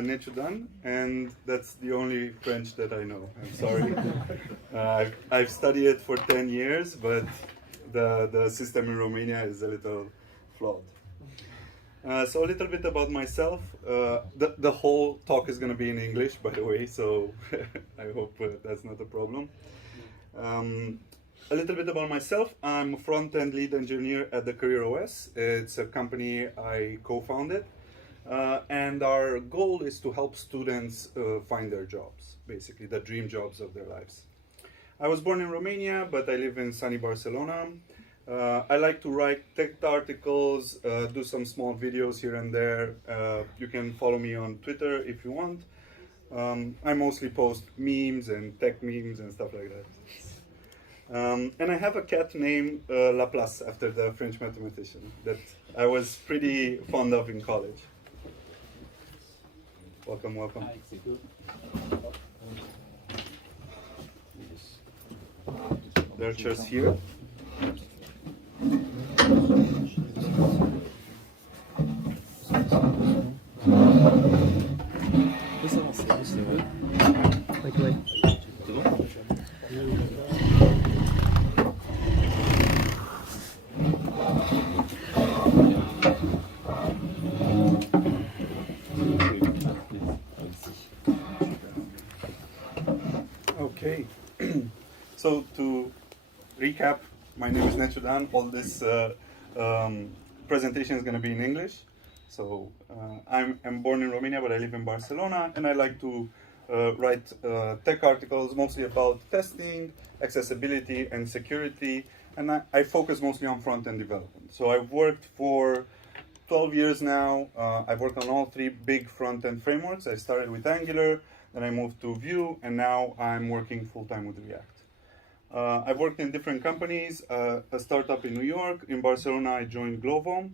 Nechudan, and that's the only French that I know. I'm sorry. I've studied it for 10 years, but the system in Romania is a little flawed. So a little bit about myself. The whole talk is going to be in English, by the way, so I hope that's not a problem. A little bit about myself. I'm a front-end lead engineer at the CareerOS. It's a company I co-founded. And our goal is to help students find their jobs, basically the dream jobs of their lives. I was born in Romania, but I live in sunny Barcelona. I like to write tech articles, do some small videos here and there. You can follow me on Twitter if you want. I mostly post memes and tech memes and stuff like that. And I have a cat named Laplace, after the French mathematician, that I was pretty fond of in college. Welcome, welcome. There are chairs here. Okay, so to recap, my name is Nechudan. All this presentation is going to be in English. So I'm born in Romania, but I live in Barcelona, and I like to write tech articles mostly about testing, accessibility, and security, and I focus mostly on front-end development. So I've worked for 12 years now. I've worked on all three big front-end frameworks. I started with Angular, then I moved to Vue, and now I'm working full-time with React. I've worked in different companies, a startup in New York. In Barcelona, I joined Glovo.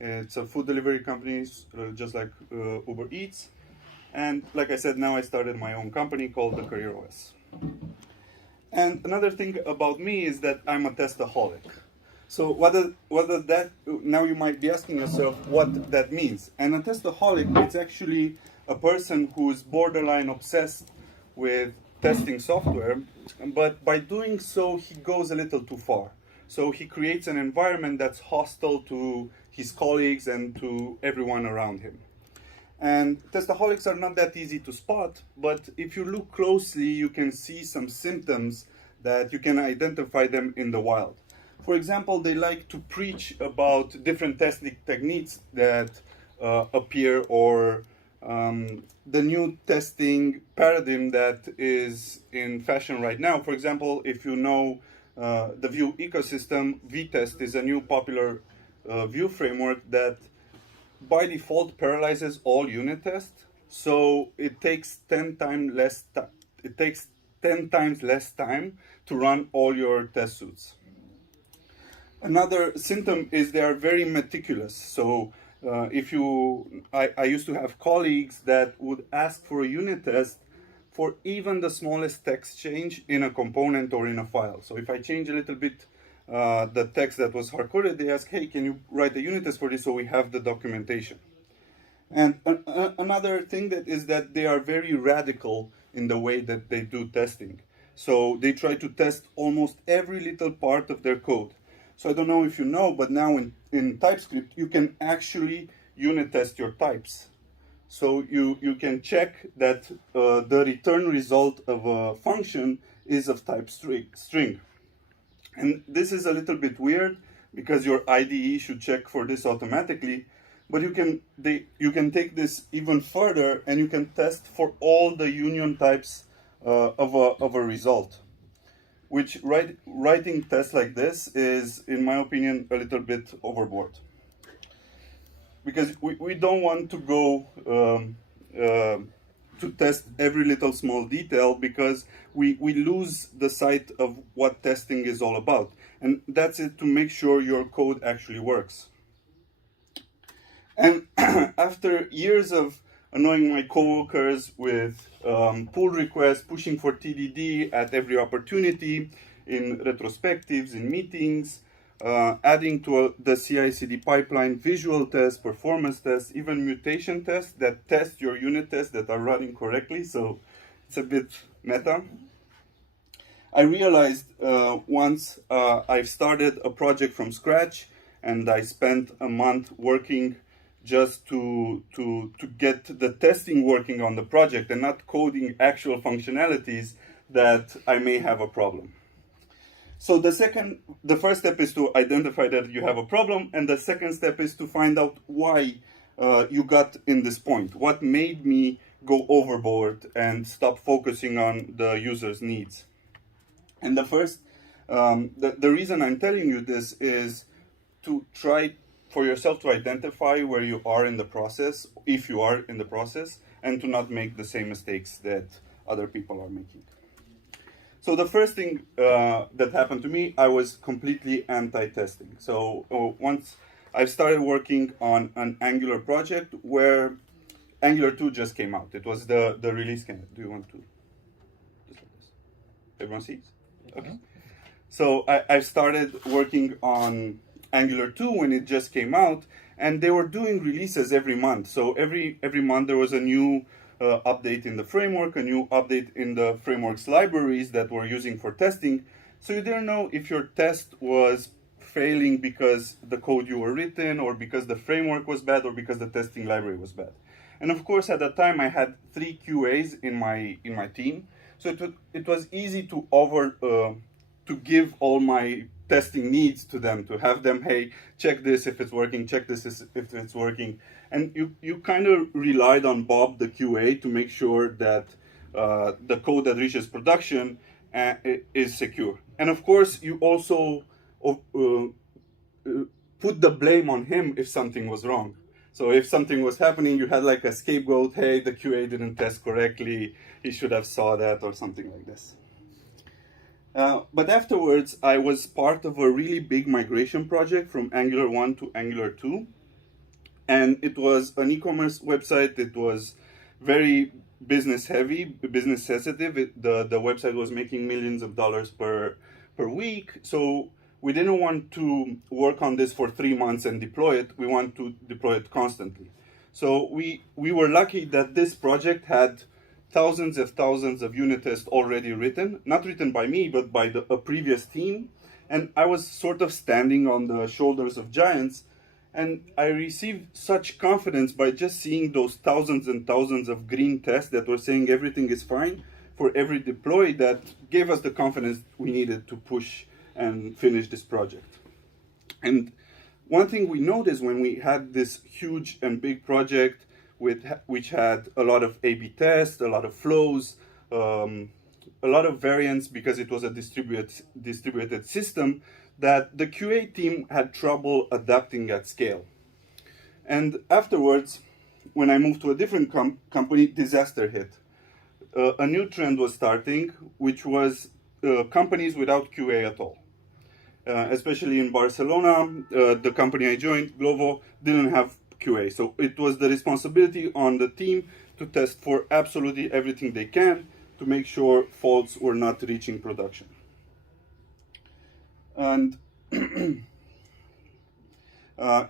It's a food delivery company, just like Uber Eats. And like I said, now I started my own company called the CareerOS. And another thing about me is that I'm a testaholic. So what does that, now you might be asking yourself what that means. And a testaholic, it's actually a person who is borderline obsessed with testing software, but by doing so, he goes a little too far. So he creates an environment that's hostile to his colleagues and to everyone around him. And testaholics are not that easy to spot, but if you look closely, you can see some symptoms that you can identify them in the wild. For example, they like to preach about different testing techniques that appear, or the new testing paradigm that is in fashion right now. For example, if you know the Vue ecosystem, VTest is a new popular Vue framework that by default paralyzes all unit tests. So it takes 10 times less time to run all your test suites. Another symptom is they are very meticulous. So I used to have colleagues that would ask for a unit test for even the smallest text change in a component or in a file. So if I change a little bit the text that was hard-coded, they ask, hey, can you write a unit test for this so we have the documentation? And another thing is that they are very radical in the way that they do testing. So they try to test almost every little part of their code. So I don't know if you know, but now in TypeScript, you can actually unit test your types. So you can check that the return result of a function is of type string. And this is a little bit weird because your IDE should check for this automatically, but you can take this even further and you can test for all the union types of a result. Which writing tests like this is, in my opinion, a little bit overboard. Because we don't want to go to test every little small detail, because we lose the sight of what testing is all about. And that's it, to make sure your code actually works. And after years of annoying my coworkers with pull requests, pushing for TDD at every opportunity, in retrospectives, in meetings, adding to the CI/CD pipeline visual tests, performance tests, even mutation tests that test your unit tests that are running correctly. So it's a bit meta. I realized once I've started a project from scratch, and I spent a month working just to get the testing working on the project and not coding actual functionalities, that I may have a problem. So the first step is to identify that you have a problem, and the second step is to find out why you got in this point. What made me go overboard and stop focusing on the user's needs? And the first, the reason I'm telling you this is to try for yourself to identify where you are in the process, if you are in the process, and to not make the same mistakes that other people are making. So the first thing that happened to me, I was completely anti-testing. So once I started working on an Angular project where Angular 2 just came out. It was the release candidate. Do you want to? Just like this. Everyone sees? Okay. So I started working on Angular 2 when it just came out, and they were doing releases every month. So every month there was a new update in the framework, a new update in the framework's libraries that we're using for testing. So you didn't know if your test was failing because the code you were written, or because the framework was bad, or because the testing library was bad. And of course, at that time, I had 3 QAs in my team. So it was easy to give all my testing needs to them, to have them, hey, check this if it's working, check this if it's working. And you kind of relied on Bob, the QA, to make sure that the code that reaches production is secure. And of course, you also put the blame on him if something was wrong. So if something was happening, you had like a scapegoat, hey, the QA didn't test correctly, he should have saw that, or something like this. But afterwards, I was part of a really big migration project from Angular 1 to Angular 2. And it was an e-commerce website. It was very business heavy, business sensitive. The website was making millions of dollars per week. So we didn't want to work on this for 3 months and deploy it. We want to deploy it constantly. So we were lucky that this project had thousands of unit tests already written, not written by me, but by a previous team. And I was sort of standing on the shoulders of giants. And I received such confidence by just seeing those thousands and thousands of green tests that were saying everything is fine for every deploy, that gave us the confidence we needed to push and finish this project. And one thing we noticed when we had this huge and big project which had a lot of A/B tests, a lot of flows, a lot of variants because it was a distributed system, that the QA team had trouble adapting at scale. And afterwards, when I moved to a different company, disaster hit. A new trend was starting, which was companies without QA at all. Especially in Barcelona, the company I joined, Glovo, didn't have QA. So it was the responsibility on the team to test for absolutely everything they can to make sure faults were not reaching production. And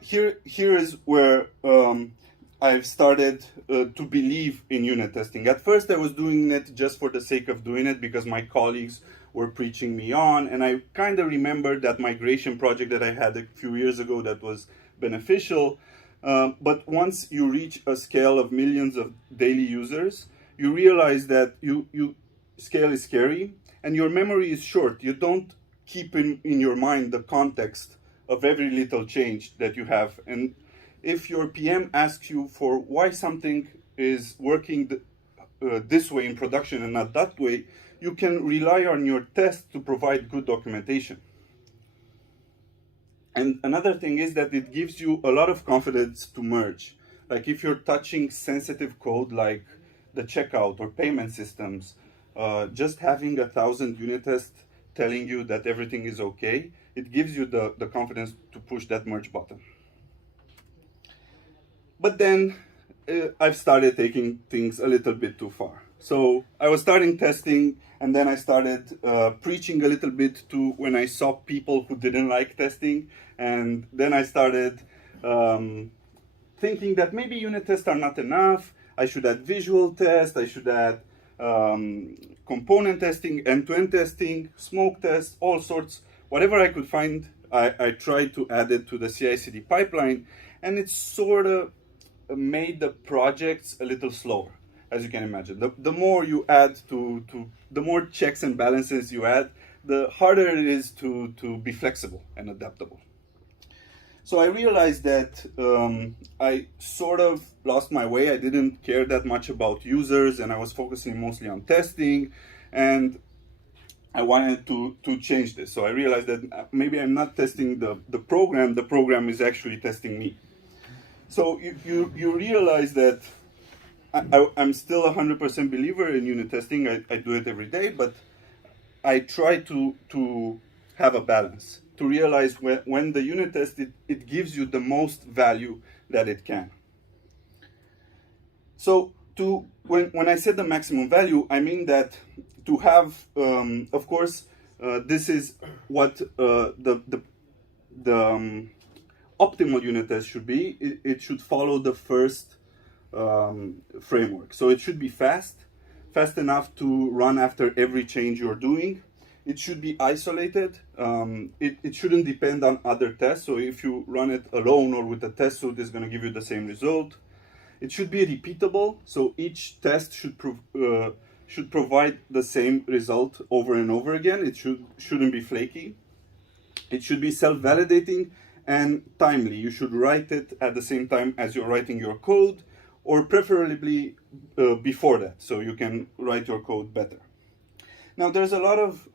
here is where I've started to believe in unit testing. At first, I was doing it just for the sake of doing it because my colleagues were preaching me on, and I kind of remembered that migration project that I had a few years ago that was beneficial. But once you reach a scale of millions of daily users, you realize that scale is scary and your memory is short. You don't keep in your mind the context of every little change that you have. And if your PM asks you for why something is working this way in production and not that way, you can rely on your test to provide good documentation. And another thing is that it gives you a lot of confidence to merge. Like if you're touching sensitive code like the checkout or payment systems, just having 1,000 unit tests telling you that everything is okay, it gives you the confidence to push that merge button. But then I've started taking things a little bit too far. So I was starting testing, and then I started preaching a little bit to when I saw people who didn't like testing, and then I started thinking that maybe unit tests are not enough. I should add visual tests, I should add component testing, end-to-end testing, smoke tests, all sorts. Whatever I could find, I tried to add it to the CI/CD pipeline, and it sort of made the projects a little slower, as you can imagine. The more you add the more checks and balances you add, the harder it is to be flexible and adaptable. So I realized that I sort of lost my way. I didn't care that much about users, and I was focusing mostly on testing, and I wanted to change this. So I realized that maybe I'm not testing the program is actually testing me. So you realize that I'm still a 100% believer in unit testing. I do it every day, but I try to have a balance, to realize when the unit test, it gives you the most value that it can. So when I said the maximum value, I mean that to have, of course, this is what the optimal unit test should be. It should follow the first framework. So it should be fast enough to run after every change you're doing. It should be isolated. It shouldn't depend on other tests. So if you run it alone or with a test suite, it's going to give you the same result. It should be repeatable. So each test should provide the same result over and over again. It shouldn't be flaky. It should be self-validating and timely. You should write it at the same time as you're writing your code, or preferably before that, so you can write your code better. Now, there's a lot of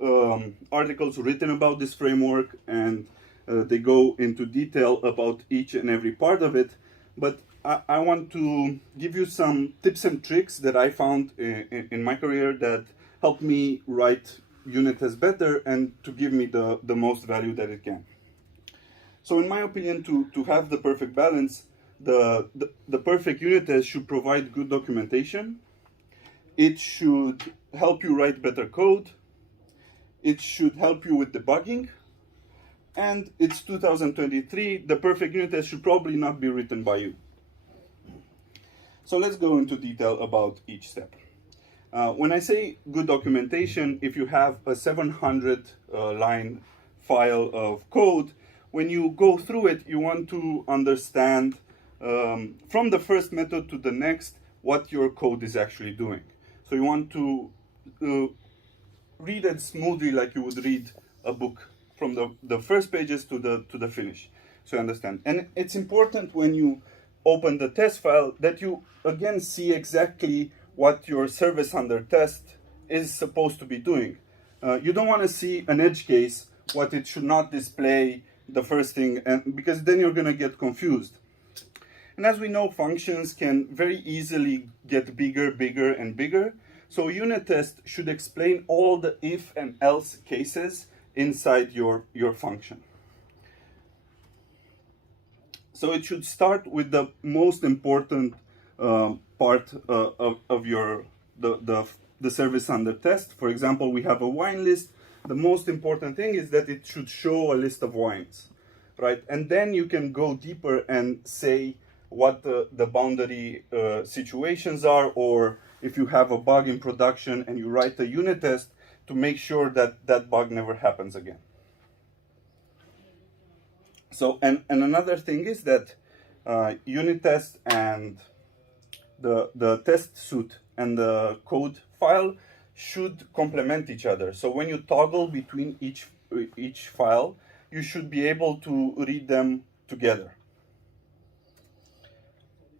articles written about this framework, and they go into detail about each and every part of it, but I want to give you some tips and tricks that I found in my career that helped me write unit tests better and to give me the most value that it can. So in my opinion, to have the perfect balance, the perfect unit test should provide good documentation. It should help you write better code. It should help you with debugging. And it's 2023, the perfect unit test should probably not be written by you. So let's go into detail about each step. When I say good documentation, if you have a 700 line file of code, when you go through it, you want to understand from the first method to the next what your code is actually doing. So you want to read it smoothly, like you would read a book from the first pages to the finish, so you understand. And it's important when you open the test file that you again see exactly what your service under test is supposed to be doing. You don't want to see an edge case, what it should not display the first thing, and because then you're going to get confused. And as we know, functions can very easily get bigger, and bigger. So a unit test should explain all the if and else cases inside your function. So it should start with the most important part of your the service under test. For example, we have a wine list. The most important thing is that it should show a list of wines, right? And then you can go deeper and say what the boundary situations are, or if you have a bug in production and you write a unit test to make sure that that bug never happens again. So, and another thing is that unit test and the test suite and the code file should complement each other. So when you toggle between each file, you should be able to read them together.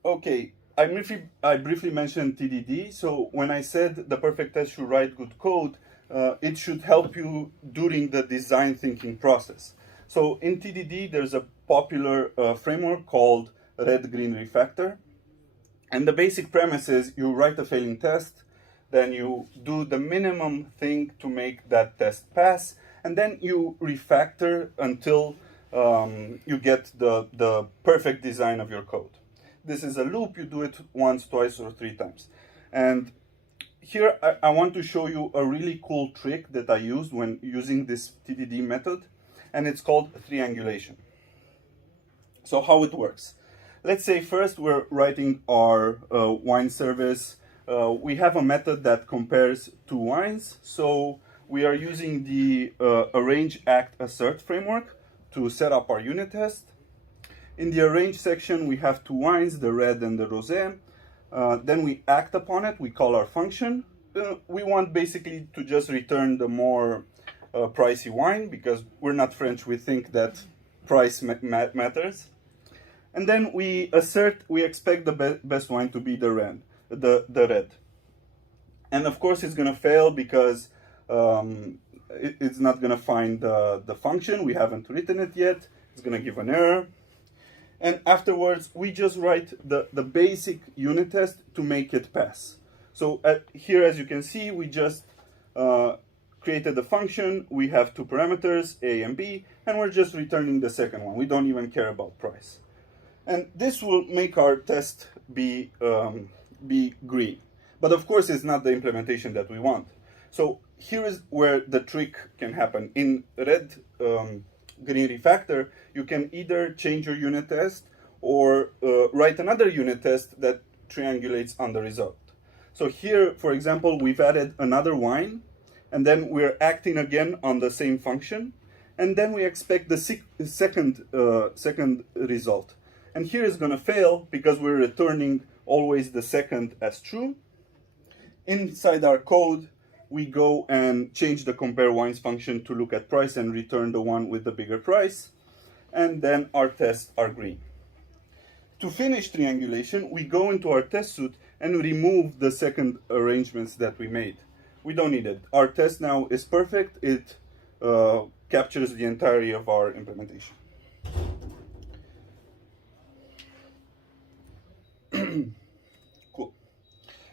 Okay, I briefly mentioned TDD. So when I said the perfect test should write good code, it should help you during the design thinking process. So in TDD, there's a popular framework called Red-Green Refactor. And the basic premise is you write a failing test, then you do the minimum thing to make that test pass, and then you refactor until you get the perfect design of your code. This is a loop. You do it once, twice, or 3 times. And here I want to show you a really cool trick that I used when using this TDD method, and it's called triangulation. So how it works. Let's say first we're writing our wine service. We have a method that compares two wines. So we are using the arrange, act, assert framework to set up our unit test. In the arrange section, we have two wines, the red and the rosé. Then we act upon it. We call our function. We want basically to just return the more pricey wine, because we're not French. We think that price matters. And then we assert, we expect the best wine to be the red. And of course it's gonna fail because it's not gonna find the function. We haven't written it yet. It's gonna give an error. And afterwards, we just write the basic unit test to make it pass. So here, as you can see, we just created a function. We have two parameters, A and B, and we're just returning the second one. We don't even care about price. And this will make our test be green. But of course, it's not the implementation that we want. So here is where the trick can happen. In red green refactor, you can either change your unit test or write another unit test that triangulates on the result. So here, for example, we've added another wine, and then we're acting again on the same function, and then we expect the second result. And here is going to fail because we're returning always the second as true. Inside our code, we go and change the compare wines function to look at price and return the one with the bigger price. And then our tests are green. To finish triangulation, we go into our test suite and remove the second arrangements that we made. We don't need it. Our test now is perfect. It captures the entirety of our implementation. Cool.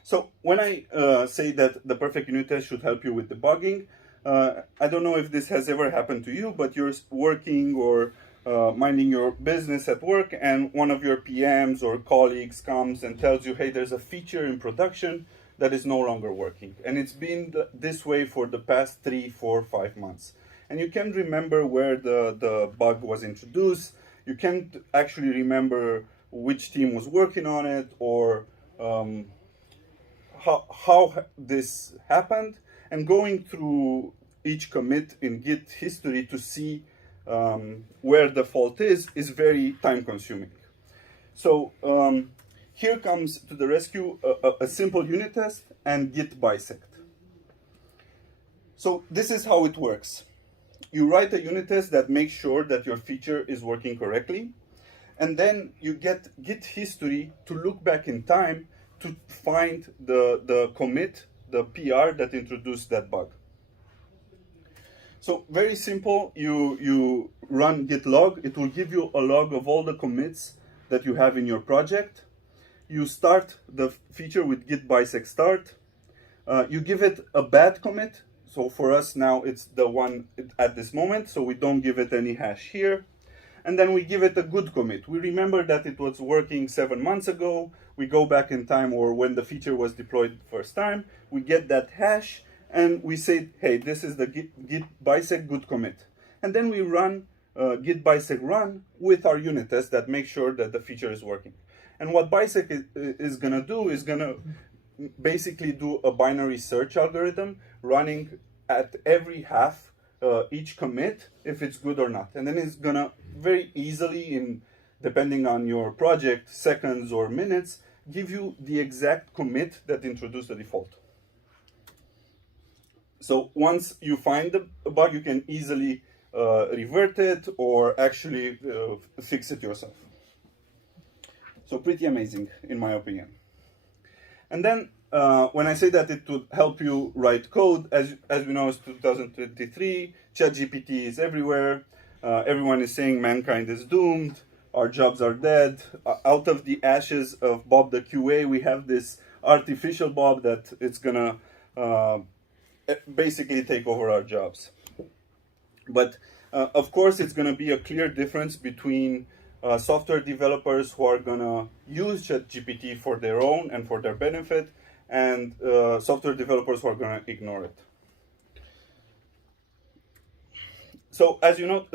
So when I say that the perfect unit test should help you with debugging, I don't know if this has ever happened to you, but you're working or minding your business at work, and one of your PMs or colleagues comes and tells you, hey, there's a feature in production that is no longer working. And it's been this way for the past 3, 4, 5 months. And you can't remember where the bug was introduced. You can't actually remember which team was working on it, or how this happened. And going through each commit in Git history to see where the fault is very time consuming. So here comes to the rescue a simple unit test and Git bisect. So this is how it works. You write a unit test that makes sure that your feature is working correctly, and then you get Git history to look back in time to find the commit, the PR that introduced that bug. So very simple, you run git log. It will give you a log of all the commits that you have in your project. You start the feature with git bisect start. You give it a bad commit. So for us now, it's the one at this moment, so we don't give it any hash here. And then we give it a good commit. We remember that it was working 7 months ago. We go back in time, or when the feature was deployed first time, we get that hash, and we say, hey, this is the git bisect good commit. And then we run git bisect run with our unit test that makes sure that the feature is working. And what bisect is going to do is going to basically do a binary search algorithm running at every half each commit if it's good or not. And then it's going to very easily, depending on your project, seconds or minutes, give you the exact commit that introduced the default. So once you find the bug, you can easily revert it or actually fix it yourself. So pretty amazing, in my opinion. And then when I say that it would help you write code, as we know, it's 2023, ChatGPT is everywhere. Everyone is saying mankind is doomed, our jobs are dead. Out of the ashes of Bob the QA, we have this artificial Bob that it's gonna basically take over our jobs. But of course, it's gonna be a clear difference between software developers who are gonna use ChatGPT for their own and for their benefit, and software developers who are going to ignore it. So as you know,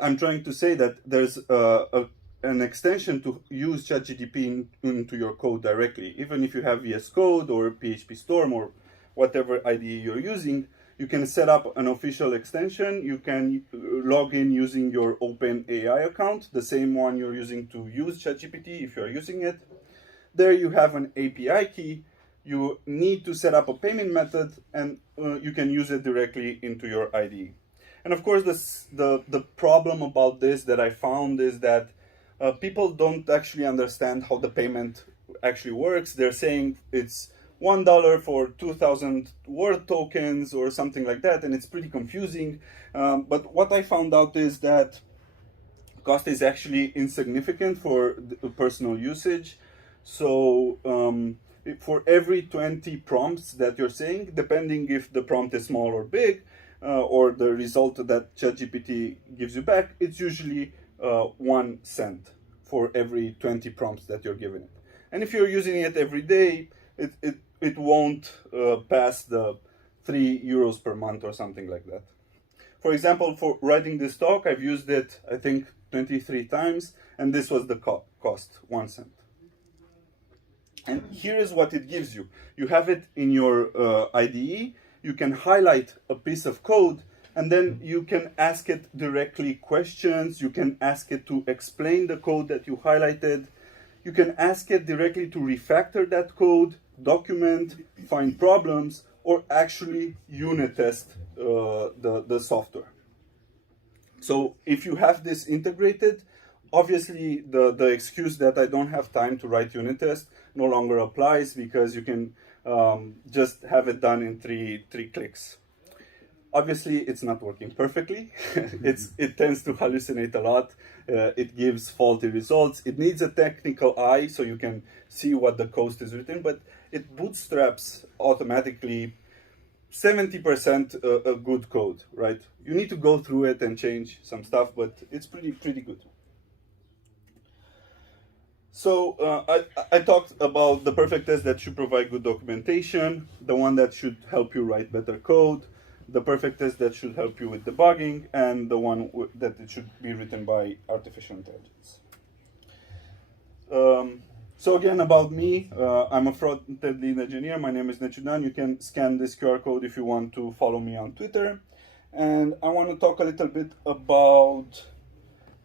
I'm trying to say that there's an extension to use ChatGPT into your code directly. Even if you have VS Code or PHP Storm or whatever IDE you're using, you can set up an official extension. You can log in using your OpenAI account, the same one you're using to use ChatGPT if you're using it. There you have an API key. You need to set up a payment method, and you can use it directly into your IDE. And of course, the problem about this that I found is that people don't actually understand how the payment actually works. They're saying it's $1 for 2,000 word tokens or something like that, and it's pretty confusing. But what I found out is that cost is actually insignificant for personal usage. So for every 20 prompts that you're saying, depending if the prompt is small or big, or the result that ChatGPT gives you back, it's usually 1 cent for every 20 prompts that you're giving it. And if you're using it every day, it won't pass the €3 per month or something like that. For example, for writing this talk, I've used it, I think, 23 times, and this was the cost, 1 cent. And here is what it gives you. You have it in your IDE. You can highlight a piece of code, and then you can ask it directly questions. You can ask it to explain the code that you highlighted. You can ask it directly to refactor that code, document, find problems, or actually unit test the software. So if you have this integrated, obviously the excuse that I don't have time to write unit test no longer applies, because you can just have it done in three clicks. Obviously, it's not working perfectly. It tends to hallucinate a lot. It gives faulty results. It needs a technical eye so you can see what the code is written, but it bootstraps automatically 70% a good code, right? You need to go through it and change some stuff, but it's pretty good. So I talked about the perfect test that should provide good documentation, the one that should help you write better code, the perfect test that should help you with debugging, and the one that it should be written by artificial intelligence. So again, about me, I'm a front-end lead engineer. My name is Nechudan. You can scan this QR code if you want to follow me on Twitter. And I want to talk a little bit about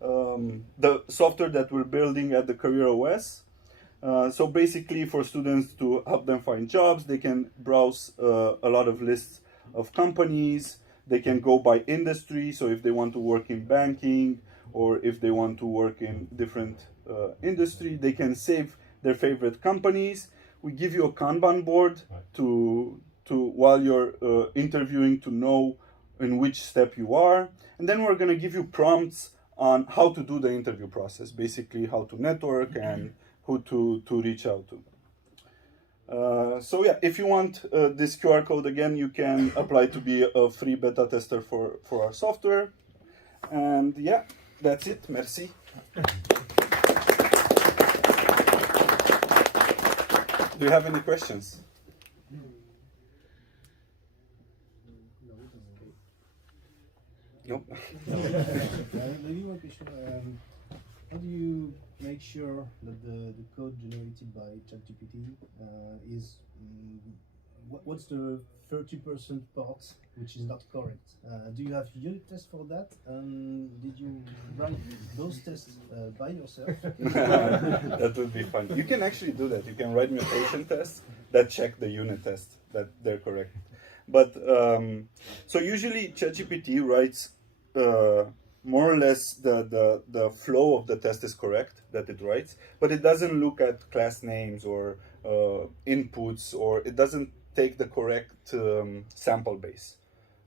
the software that we're building at the Career OS. So basically, for students to help them find jobs, they can browse a lot of lists of companies. They can go by industry. So if they want to work in banking, or if they want to work in different industry, they can save their favorite companies. We give you a Kanban board to while you're interviewing, to know in which step you are. And then we're going to give you prompts on how to do the interview process, basically how to network and who to reach out to. So yeah, if you want this QR code, again, you can apply to be a free beta tester for our software. And yeah, that's it. Merci. Do you have any questions? No. Maybe one question. How do you make sure that the code generated by ChatGPT is what's the 30% part which is not correct? Do you have unit tests for that? Did you write those tests by yourself? That would be fun. You can actually do that. You can write mutation tests that check the unit test that they're correct. But so usually ChatGPT writes more or less the flow of the test is correct that it writes, but it doesn't look at class names or inputs, or it doesn't take the correct sample base.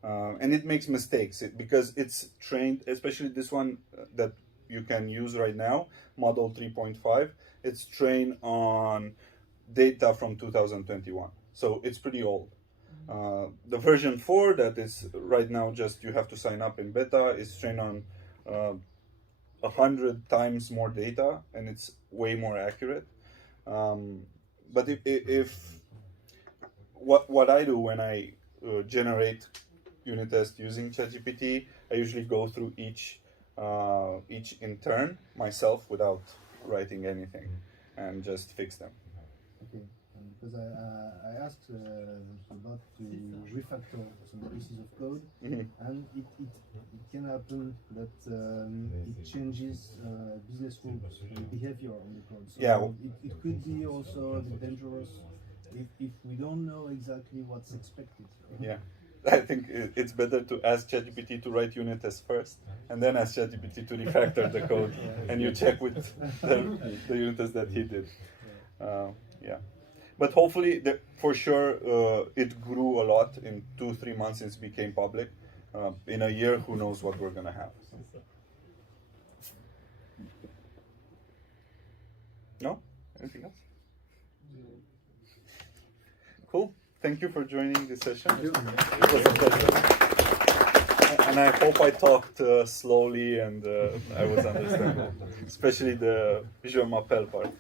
And it makes mistakes because it's trained, especially this one that you can use right now, Model 3.5, it's trained on data from 2021. So it's pretty old. The version 4 that is right now, just you have to sign up in beta, is trained on 100 times more data, and it's way more accurate. But if what I do when I generate unit tests using ChatGPT, I usually go through each in turn myself without writing anything and just fix them. Okay, because I asked about to refactor some pieces of code, and it can happen that it changes business rules and behavior on the code. So Yeah. it could be also a bit dangerous if we don't know exactly what's expected. Yeah. I think it's better to ask ChatGPT to write unit tests first, and then ask ChatGPT to refactor the code, and you check with the unit tests that he did. Yeah, but hopefully, for sure, it grew a lot in 2-3 months since it became public. In a year, who knows what we're gonna have? No? Anything else? Cool. Thank you for joining this session. It was a pleasure. And I hope I talked slowly and I was understandable, especially the je m'appelle part.